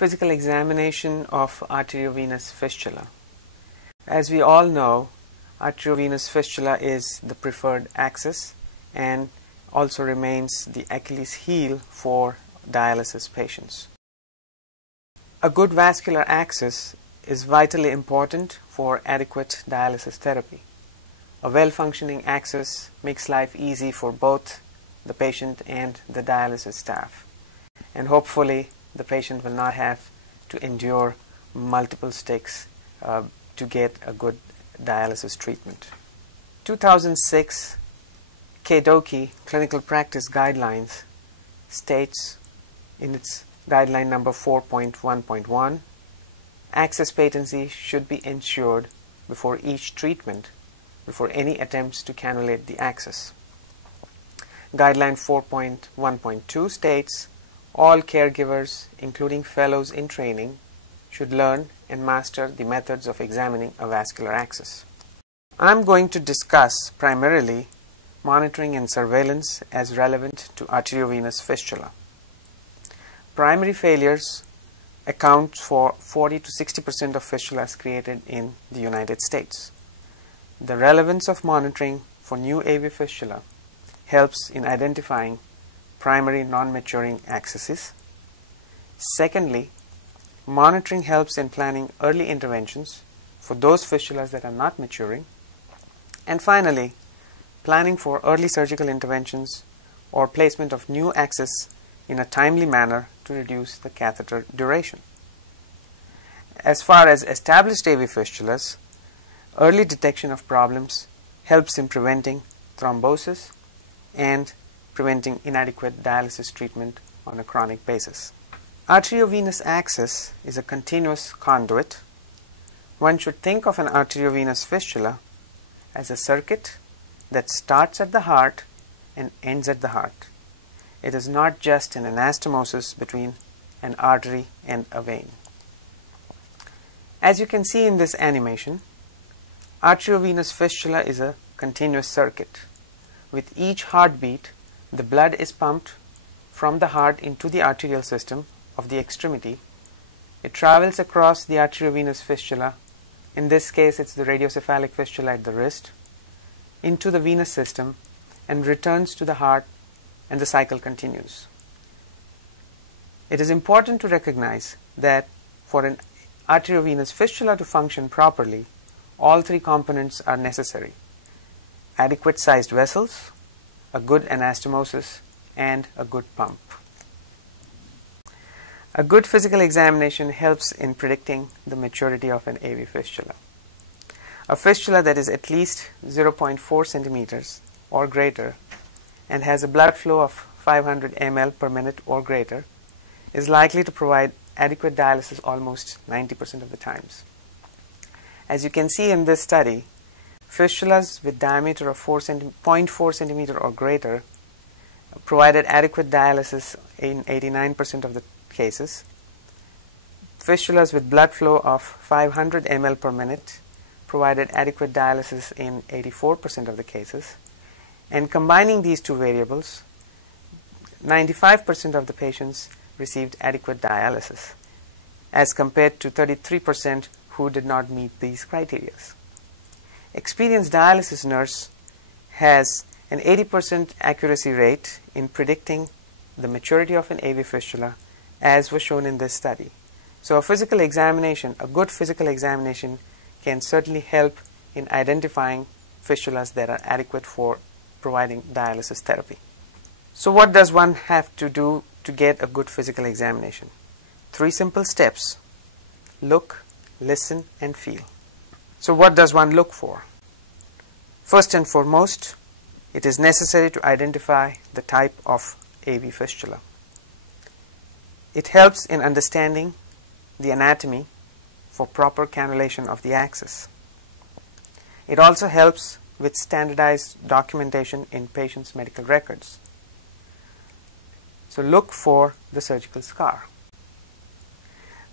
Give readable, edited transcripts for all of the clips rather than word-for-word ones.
Physical examination of arteriovenous fistula. As we all know, arteriovenous fistula is the preferred axis and also remains the Achilles heel for dialysis patients. A good vascular axis is vitally important for adequate dialysis therapy. A well-functioning axis makes life easy for both the patient and the dialysis staff, and hopefully the patient will not have to endure multiple sticks to get a good dialysis treatment. 2006 KDOQI Clinical Practice Guidelines states in its guideline number 4.1.1, axis patency should be ensured before each treatment, before any attempts to cannulate the axis. Guideline 4.1.2 states all caregivers, including fellows in training, should learn and master the methods of examining a vascular axis. I am going to discuss primarily monitoring and surveillance as relevant to arteriovenous fistula. Primary failures account for 40 to 60% of fistulas created in the United States. The relevance of monitoring for new AV fistula helps in identifying primary non-maturing axes. Secondly, monitoring helps in planning early interventions for those fistulas that are not maturing. And finally, planning for early surgical interventions or placement of new axis in a timely manner to reduce the catheter duration. As far as established AV fistulas, early detection of problems helps in preventing thrombosis and preventing inadequate dialysis treatment on a chronic basis. Arteriovenous axis is a continuous conduit. One should think of an arteriovenous fistula as a circuit that starts at the heart and ends at the heart. It is not just an anastomosis between an artery and a vein. As you can see in this animation, arteriovenous fistula is a continuous circuit. With each heartbeat, the blood is pumped from the heart into the arterial system of the extremity. It travels across the arteriovenous fistula, in this case it's the radiocephalic fistula at the wrist, into the venous system and returns to the heart, and the cycle continues. It is important to recognize that for an arteriovenous fistula to function properly, all three components are necessary: adequate sized vessels, a good anastomosis, and a good pump. A good physical examination helps in predicting the maturity of an AV fistula. A fistula that is at least 0.4 centimeters or greater and has a blood flow of 500 ml per minute or greater is likely to provide adequate dialysis almost 90% of the times. As you can see in this study, fistulas with diameter of 0.4 centimeter or greater provided adequate dialysis in 89% of the cases. Fistulas with blood flow of 500 ml per minute provided adequate dialysis in 84% of the cases. And combining these two variables, 95% of the patients received adequate dialysis, as compared to 33% who did not meet these criteria. Experienced dialysis nurse has an 80% accuracy rate in predicting the maturity of an AV fistula, as was shown in this study. So a physical examination, a good physical examination, can certainly help in identifying fistulas that are adequate for providing dialysis therapy. So what does one have to do to get a good physical examination? 3 simple steps: look, listen, and feel. So what does one look for? First and foremost, it is necessary to identify the type of AV fistula. It helps in understanding the anatomy for proper cannulation of the axis. It also helps with standardized documentation in patients' medical records. So look for the surgical scar.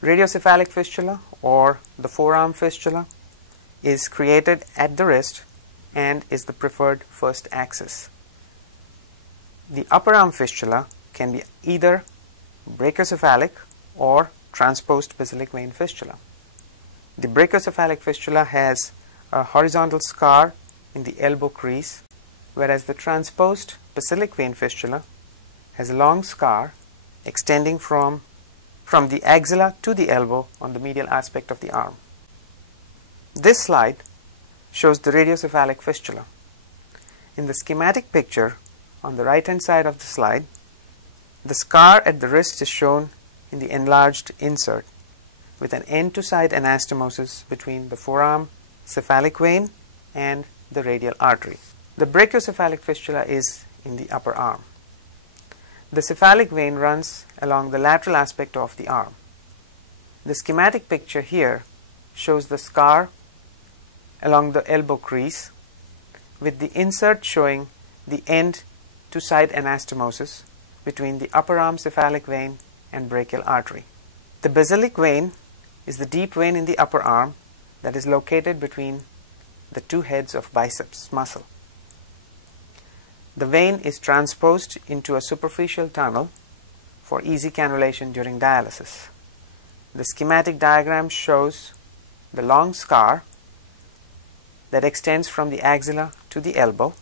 Radiocephalic fistula or the forearm fistula is created at the wrist and is the preferred first axis. The upper arm fistula can be either brachiocephalic or transposed basilic vein fistula. The brachiocephalic fistula has a horizontal scar in the elbow crease, whereas the transposed basilic vein fistula has a long scar extending from the axilla to the elbow on the medial aspect of the arm. This slide shows the radiocephalic fistula. In the schematic picture on the right hand side of the slide, the scar at the wrist is shown in the enlarged insert with an end-to-side anastomosis between the forearm cephalic vein and the radial artery. The brachiocephalic fistula is in the upper arm. The cephalic vein runs along the lateral aspect of the arm. The schematic picture here shows the scar along the elbow crease with the insert showing the end-to-side anastomosis between the upper arm cephalic vein and brachial artery. The basilic vein is the deep vein in the upper arm that is located between the two heads of biceps muscle. The vein is transposed into a superficial tunnel for easy cannulation during dialysis. The schematic diagram shows the long scar that extends from the axilla to the elbow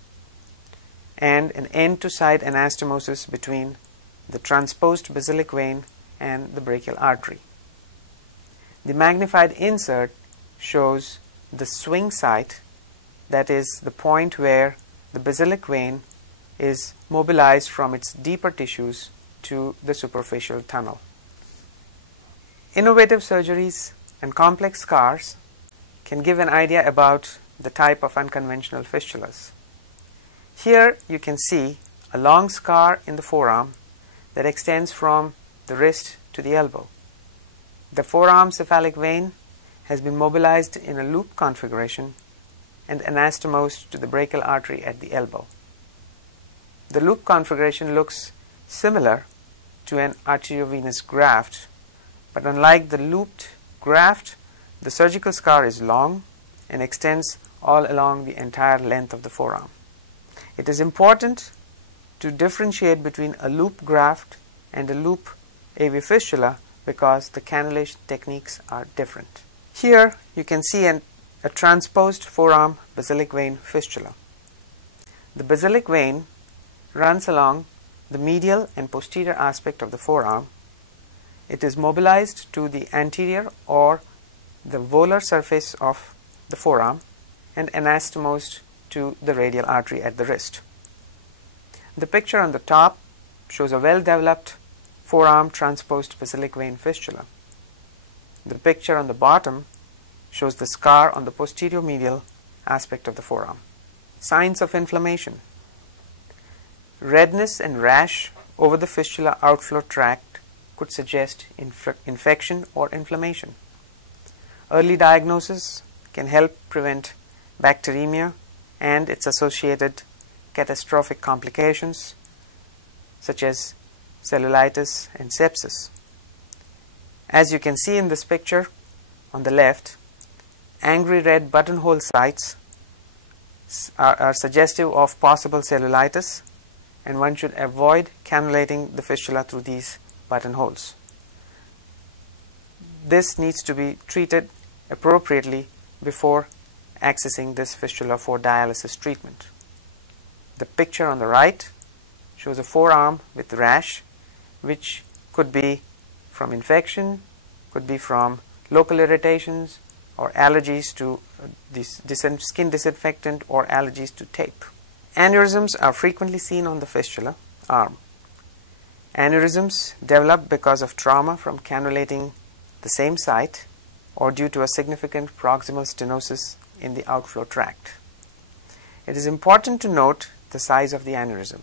and an end-to-side anastomosis between the transposed basilic vein and the brachial artery. The magnified insert shows the swing site, that is the point where the basilic vein is mobilized from its deeper tissues to the superficial tunnel. Innovative surgeries and complex scars can give an idea about the type of unconventional fistulas. Here you can see a long scar in the forearm that extends from the wrist to the elbow. The forearm cephalic vein has been mobilized in a loop configuration and anastomosed to the brachial artery at the elbow. The loop configuration looks similar to an arteriovenous graft, but unlike the looped graft, the surgical scar is long and extends all along the entire length of the forearm. It is important to differentiate between a loop graft and a loop AV fistula because the cannulation techniques are different. Here you can see a transposed forearm basilic vein fistula. The basilic vein runs along the medial and posterior aspect of the forearm. It is mobilized to the anterior or the volar surface of the forearm and anastomosed to the radial artery at the wrist. The picture on the top shows a well-developed forearm transposed basilic vein fistula. The picture on the bottom shows the scar on the posterior medial aspect of the forearm. Signs of inflammation. Redness and rash over the fistula outflow tract could suggest infection or inflammation. Early diagnosis can help prevent bacteremia and its associated catastrophic complications such as cellulitis and sepsis. As you can see in this picture on the left, angry red buttonhole sites are suggestive of possible cellulitis, and one should avoid cannulating the fistula through these buttonholes. This needs to be treated appropriately before accessing this fistula for dialysis treatment. The picture on the right shows a forearm with rash, which could be from infection, could be from local irritations or allergies to skin disinfectant or allergies to tape. Aneurysms are frequently seen on the fistula arm. Aneurysms develop because of trauma from cannulating the same site or due to a significant proximal stenosis in the outflow tract. It is important to note the size of the aneurysm.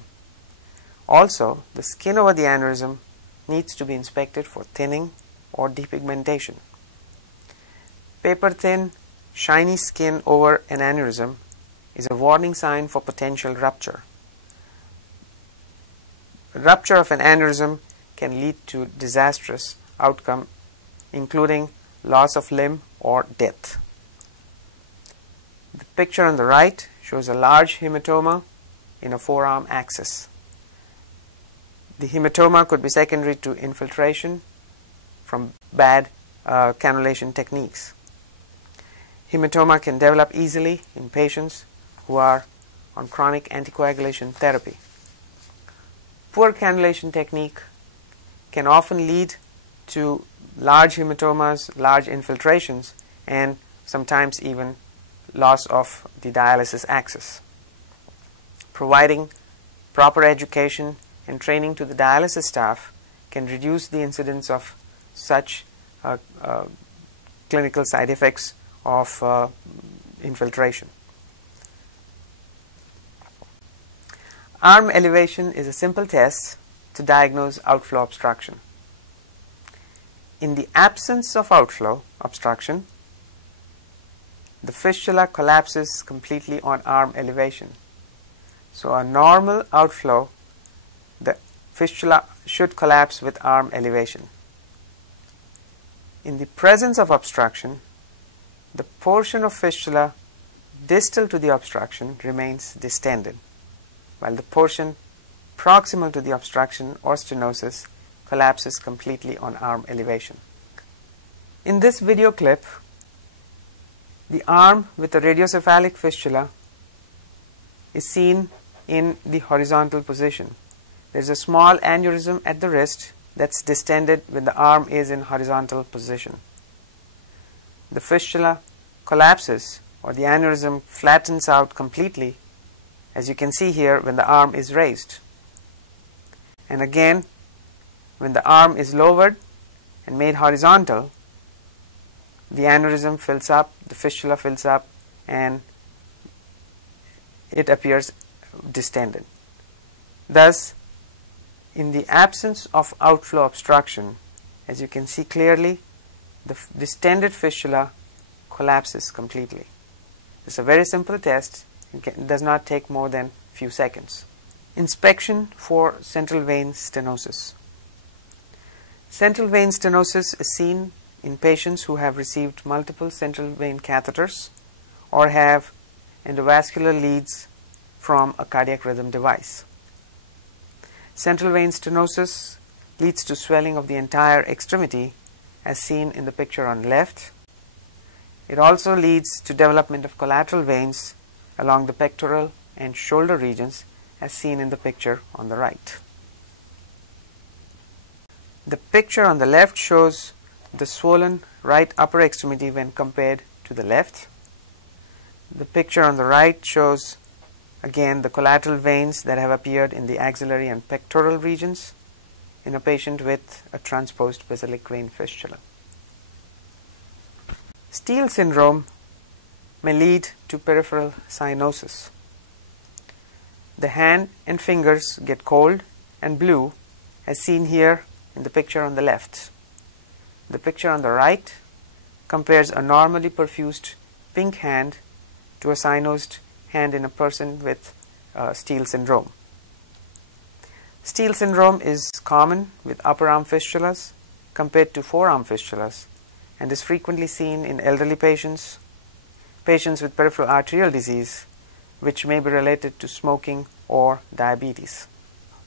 Also, the skin over the aneurysm needs to be inspected for thinning or depigmentation. Paper-thin, shiny skin over an aneurysm is a warning sign for potential rupture. Rupture of an aneurysm can lead to disastrous outcome, including loss of limb or death. The picture on the right shows a large hematoma in a forearm axis. The hematoma could be secondary to infiltration from bad cannulation techniques. Hematoma can develop easily in patients who are on chronic anticoagulation therapy. Poor cannulation technique can often lead to large hematomas, large infiltrations, and sometimes even loss of the dialysis axis. Providing proper education and training to the dialysis staff can reduce the incidence of such clinical side effects of infiltration. Arm elevation is a simple test to diagnose outflow obstruction. In the absence of outflow obstruction, the fistula collapses completely on arm elevation. So a normal outflow, the fistula should collapse with arm elevation. In the presence of obstruction, the portion of fistula distal to the obstruction remains distended, while the portion proximal to the obstruction or stenosis collapses completely on arm elevation. In this video clip, the arm with a radiocephalic fistula is seen in the horizontal position. There is a small aneurysm at the wrist that's distended when the arm is in horizontal position. The fistula collapses, or the aneurysm flattens out completely, as you can see here, when the arm is raised. And again, when the arm is lowered and made horizontal, the aneurysm fills up, the fistula fills up, and it appears distended. Thus, in the absence of outflow obstruction, as you can see clearly, the distended fistula collapses completely. It's a very simple test. It does not take more than a few seconds. Inspection for central vein stenosis. Central vein stenosis is seen in patients who have received multiple central vein catheters or have endovascular leads from a cardiac rhythm device. Central vein stenosis leads to swelling of the entire extremity, as seen in the picture on the left. It also leads to development of collateral veins along the pectoral and shoulder regions, as seen in the picture on the right. The picture on the left shows the swollen right upper extremity when compared to the left. The picture on the right shows again the collateral veins that have appeared in the axillary and pectoral regions in a patient with a transposed basilic vein fistula. Steele syndrome may lead to peripheral cyanosis. The hand and fingers get cold and blue, as seen here in the picture on the left. The picture on the right compares a normally perfused pink hand to a cyanosed hand in a person with Steele syndrome. Steele syndrome is common with upper arm fistulas compared to forearm fistulas, and is frequently seen in elderly patients, patients with peripheral arterial disease, which may be related to smoking or diabetes.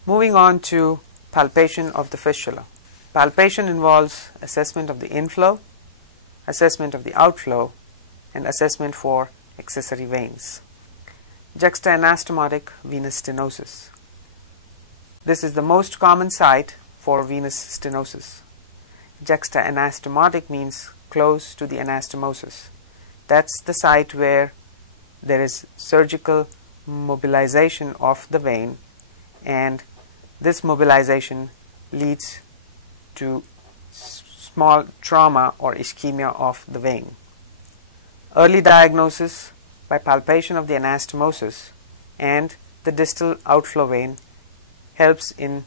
Moving on to palpation of the fistula. Palpation involves assessment of the inflow, assessment of the outflow, and assessment for accessory veins. Juxtaanastomotic venous stenosis. This is the most common site for venous stenosis. Juxtaanastomotic means close to the anastomosis. That's the site where there is surgical mobilization of the vein, and this mobilization leads to small trauma or ischemia of the vein. Early diagnosis by palpation of the anastomosis and the distal outflow vein helps in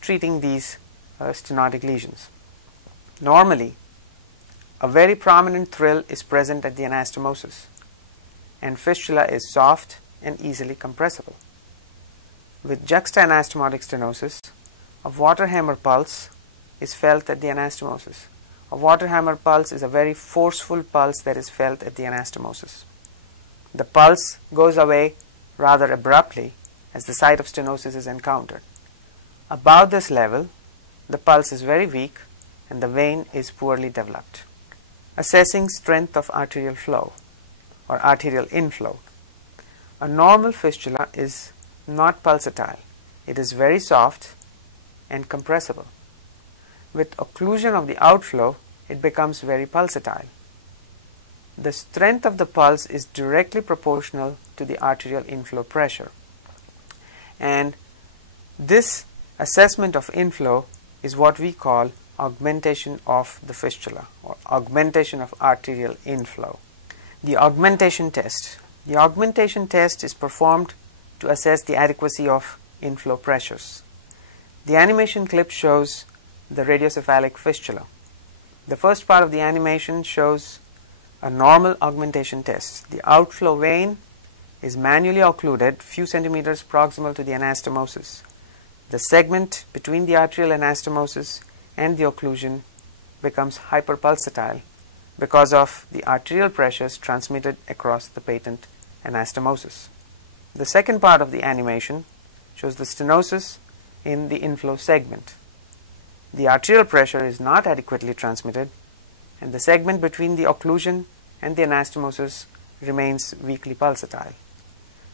treating these stenotic lesions. Normally, a very prominent thrill is present at the anastomosis, and fistula is soft and easily compressible. With juxtaanastomotic stenosis, a water hammer pulse is felt at the anastomosis. A water hammer pulse is a very forceful pulse that is felt at the anastomosis. The pulse goes away rather abruptly as the site of stenosis is encountered. Above this level, the pulse is very weak and the vein is poorly developed. Assessing strength of arterial flow or arterial inflow. A normal fistula is not pulsatile. It is very soft and compressible. With occlusion of the outflow, it becomes very pulsatile. The strength of the pulse is directly proportional to the arterial inflow pressure. And this assessment of inflow is what we call augmentation of the fistula or augmentation of arterial inflow. The augmentation test. The augmentation test is performed to assess the adequacy of inflow pressures. The animation clip shows the radiocephalic fistula. The first part of the animation shows a normal augmentation test. The outflow vein is manually occluded few centimeters proximal to the anastomosis. The segment between the arterial anastomosis and the occlusion becomes hyperpulsatile because of the arterial pressures transmitted across the patent anastomosis. The second part of the animation shows the stenosis in the inflow segment. The arterial pressure is not adequately transmitted and the segment between the occlusion and the anastomosis remains weakly pulsatile.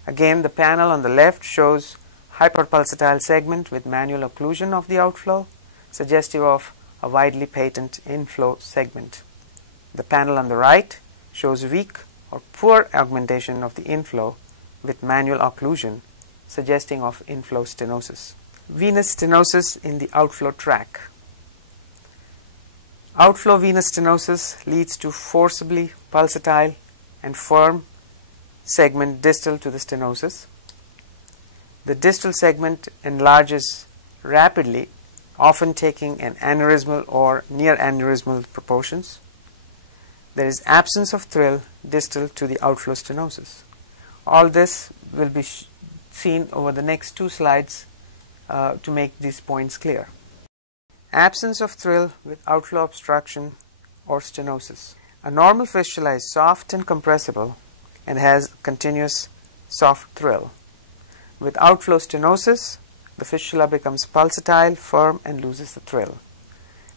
Again, the panel on the left shows hyperpulsatile segment with manual occlusion of the outflow, suggestive of a widely patent inflow segment. The panel on the right shows weak or poor augmentation of the inflow with manual occlusion, suggesting of inflow stenosis. Venous stenosis in the outflow tract. Outflow venous stenosis leads to forcibly pulsatile and firm segment distal to the stenosis. The distal segment enlarges rapidly, often taking an aneurysmal or near aneurysmal proportions. There is absence of thrill distal to the outflow stenosis. All this will be seen over the next two slides to make these points clear. Absence of thrill with outflow obstruction or stenosis. A normal fistula is soft and compressible and has continuous soft thrill. With outflow stenosis, the fistula becomes pulsatile, firm, and loses the thrill.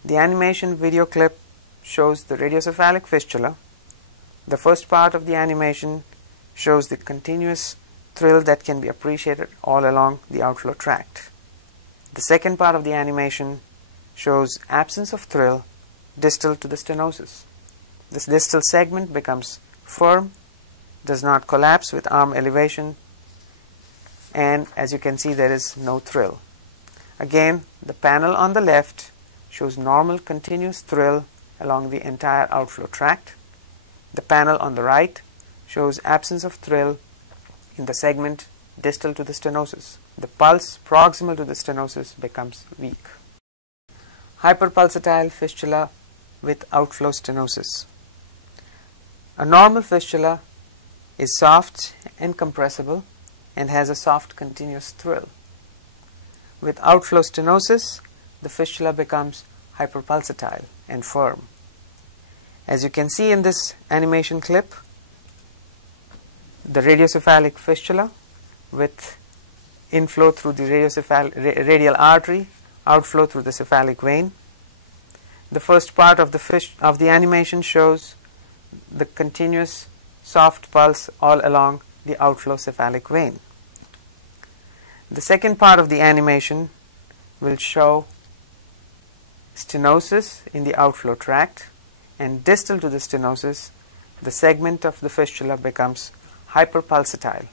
The animation video clip shows the radiocephalic fistula. The first part of the animation shows the continuous thrill that can be appreciated all along the outflow tract. The second part of the animation shows absence of thrill distal to the stenosis. This distal segment becomes firm, does not collapse with arm elevation, and as you can see, there is no thrill. Again, the panel on the left shows normal continuous thrill along the entire outflow tract. The panel on the right shows absence of thrill in the segment distal to the stenosis. The pulse proximal to the stenosis becomes weak. Hyperpulsatile fistula with outflow stenosis. A normal fistula is soft and compressible and has a soft continuous thrill. With outflow stenosis, the fistula becomes hyperpulsatile and firm. As you can see in this animation clip, the radiocephalic fistula with inflow through the radial artery, outflow through the cephalic vein. The first part of the animation shows the continuous soft pulse all along the outflow cephalic vein. The second part of the animation will show stenosis in the outflow tract, and distal to the stenosis, the segment of the fistula becomes hyperpulsatile.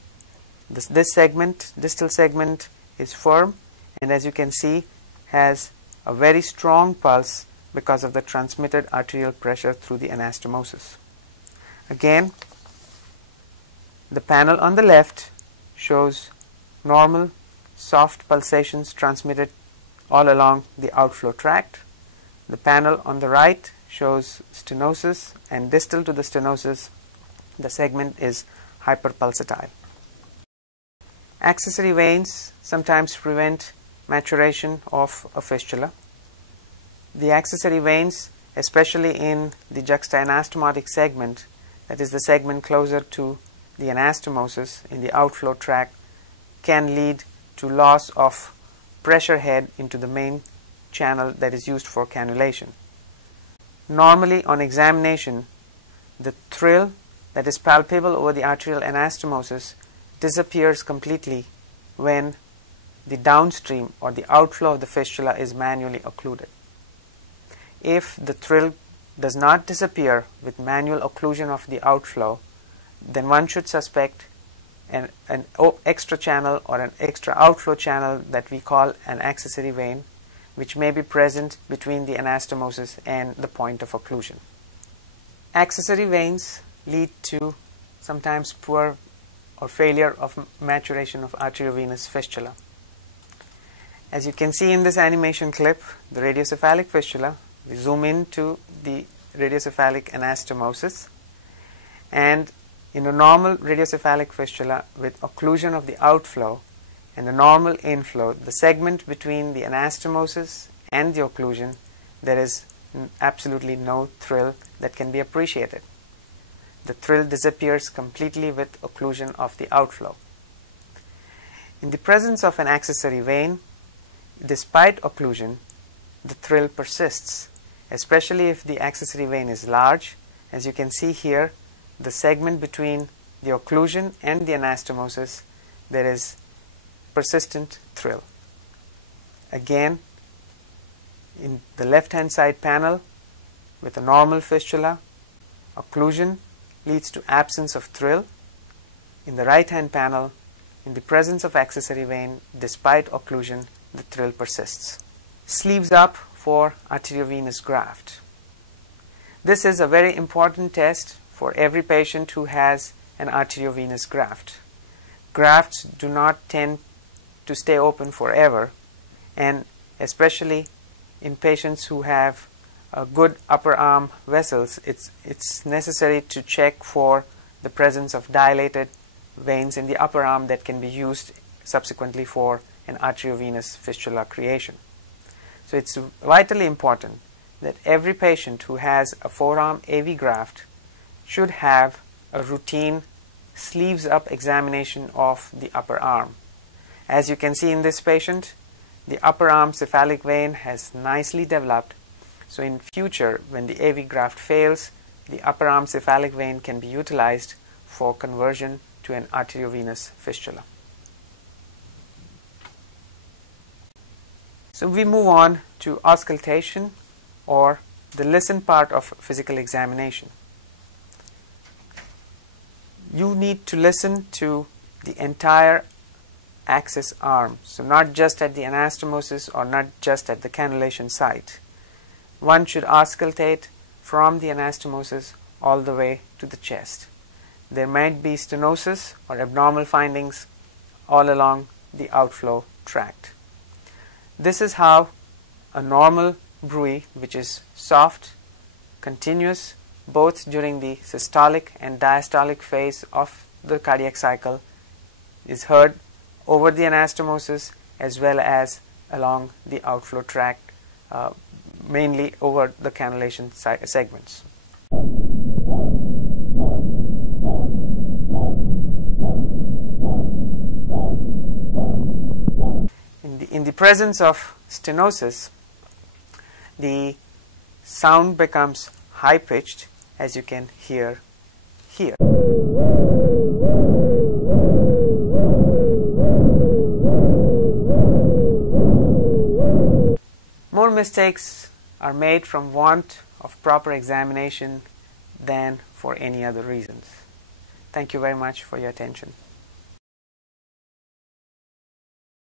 This distal segment is firm, and as you can see, has a very strong pulse because of the transmitted arterial pressure through the anastomosis. Again, the panel on the left shows normal soft pulsations transmitted all along the outflow tract. The panel on the right shows stenosis, and distal to the stenosis, the segment is hyperpulsatile. Accessory veins sometimes prevent maturation of a fistula. The accessory veins, especially in the juxtaanastomotic segment, that is the segment closer to the anastomosis in the outflow tract, can lead to loss of pressure head into the main channel that is used for cannulation. Normally, on examination, the thrill that is palpable over the arterial anastomosis disappears completely when the downstream or the outflow of the fistula is manually occluded. If the thrill does not disappear with manual occlusion of the outflow, then one should suspect an extra channel or an extra outflow channel that we call an accessory vein, which may be present between the anastomosis and the point of occlusion. Accessory veins lead to sometimes poor or failure of maturation of arteriovenous fistula. As you can see in this animation clip, the radiocephalic fistula, we zoom into the radiocephalic anastomosis, and in a normal radiocephalic fistula with occlusion of the outflow and a normal inflow, the segment between the anastomosis and the occlusion, there is absolutely no thrill that can be appreciated. The thrill disappears completely with occlusion of the outflow. In the presence of an accessory vein, despite occlusion, the thrill persists, especially if the accessory vein is large. As you can see here, the segment between the occlusion and the anastomosis, there is persistent thrill. Again, in the left-hand side panel, with a normal fistula, occlusion leads to absence of thrill. In the right-hand panel, in the presence of accessory vein, despite occlusion, the thrill persists. Sleeves up for arteriovenous graft. This is a very important test for every patient who has an arteriovenous graft. Grafts do not tend to stay open forever, and especially in patients who have good upper arm vessels, it's necessary to check for the presence of dilated veins in the upper arm that can be used subsequently for an arteriovenous fistula creation. So it's vitally important that every patient who has a forearm AV graft should have a routine sleeves up examination of the upper arm. As you can see in this patient, the upper arm cephalic vein has nicely developed. So in future, when the AV graft fails, the upper arm cephalic vein can be utilized for conversion to an arteriovenous fistula. So we move on to auscultation, or the listen part of physical examination. You need to listen to the entire axis arm, so not just at the anastomosis or not just at the cannulation site. One should auscultate from the anastomosis all the way to the chest. There might be stenosis or abnormal findings all along the outflow tract. This is how a normal bruit, which is soft, continuous, both during the systolic and diastolic phase of the cardiac cycle, is heard over the anastomosis as well as along the outflow tract, mainly over the cannulation segments. In the presence of stenosis, the sound becomes high-pitched, as you can hear here. More mistakes are made from want of proper examination than for any other reasons. Thank you very much for your attention.